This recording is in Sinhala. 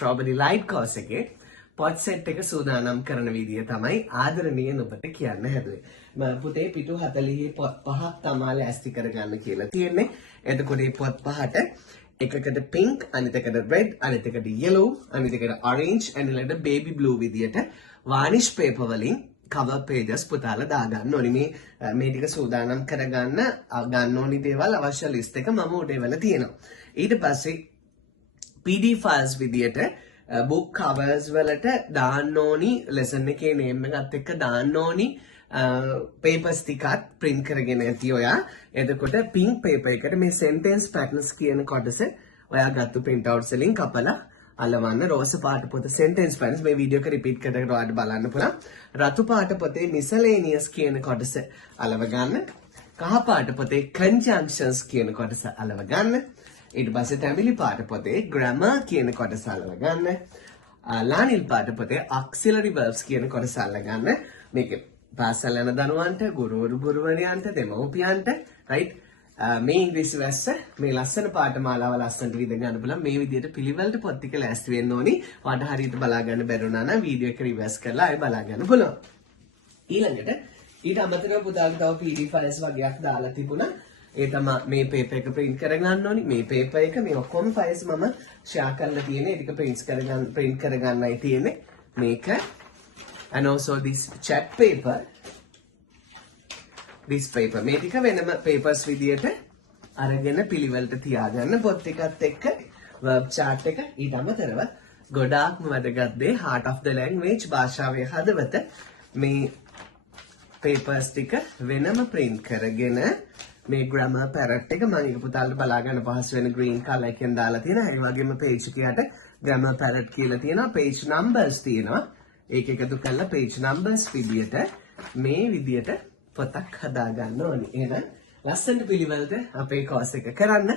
Strawberry Light course එකේ පොත් සෙට් එක සූදානම් කරන විදිය තමයි ආදරණීය නුඹට කියන්න හැදුවේ. මම පුතේ පිටු 40 පොත් පහක් තමයි ලෑස්ති කරගන්න කියලා තියෙන්නේ. එතකොට මේ පොත් පහට එකකට pink, අනිත් එකට red, අනිත් එකට yellow, අනිත් එකට orange, අනිත් baby blue විදියට varnish paper වලින් cover pages පුතාලා දාගන්න ඕනි. මේ ටික සූදානම් කරගන්න ගන්න ඕනි දේවල් අවශ්‍ය list එක මම උඩ එවලා තියෙනවා. ඊට පස්සේ PD files විදියට book covers වලට දාන්න ඕනි lesson එකේ name එකත් එක්ක දාන්න ඕනි papers ටිකක් print කරගෙන ඇති ඔයා. එතකොට pink paper එකට මේ sentence patterns කියන කොටස ඔයා ගත්ත print outs වලින් කපලා අලවන්න. රෝස පාට පොත sentence patterns මේ වීඩියෝ එක repeat කරලා ඔයාලට බලන්න පුළුවන්. රතු පාට පොතේ miscellaneous කියන කොටස අලව ගන්න. කහ පාට පොතේ conjunctions කියන කොටස අලව ගන්න. ඊට පස්සේ තැඹිලි පාට පොතේ grammar කියන කොටස අල්ල ගන්න. ලානිල් පාට පොතේ auxiliary verbs කියන කොටස අල්ල ගන්න. මේක පාසල් යන දරුවන්ට, ගුරුවරයන්ට, දෙමව්පියන්ට right මේ ඉංග්‍රීසි වැස්ස මේ ලස්සන පාඨමාලාව ලස්සනට විඳ ගන්න පුළුවන්. මේ විදිහට පිළිවෙලට පොත් ටික ලෑස්ති වෙන්න ඕනි. වඩ හරියට බලා ගන්න බැරුණා නම් වීඩියෝ එක රිවර්ස් කරලා ආයෙ බලා ගන්න පුළුවන්. ඊළඟට ඊට අමතරව පුතාට තව PDF files වගේක් දාලා තිබුණා. ඒ තමයි මේ paper එක print කරගන්න ඕනි. මේ paper එක මේ ඔක්කොම files මම share කරලා තියෙන්නේ. ඒක print කරගන්නයි තියෙන්නේ. මේක and also this chat paper. this paper මේ ටික වෙනම papers විදියට අරගෙන පිළිවෙලට තියාගන්න. පොත් ටිකත් එක්ක verb chart එක ඊට අමතරව ගොඩාක්ම වැදගත් දේ heart of the language භාෂාවේ හදවත මේ papers ටික වෙනම print කරගෙන මේ grammar parrot එක මම ඒක පුතාලට බලා ගන්න පහසු වෙන green color එකෙන් දාලා තියෙනවා. ඒ වගේම page එකකට grammar parrot කියලා තියෙනවා. page numbers තියෙනවා. ඒක එකතු කරලා page numbers විදියට මේ විදියට පොතක් හදා ගන්න ඕනි. එහෙනම් ලස්සනට පිළිවෙලට අපේ course එක කරන්න.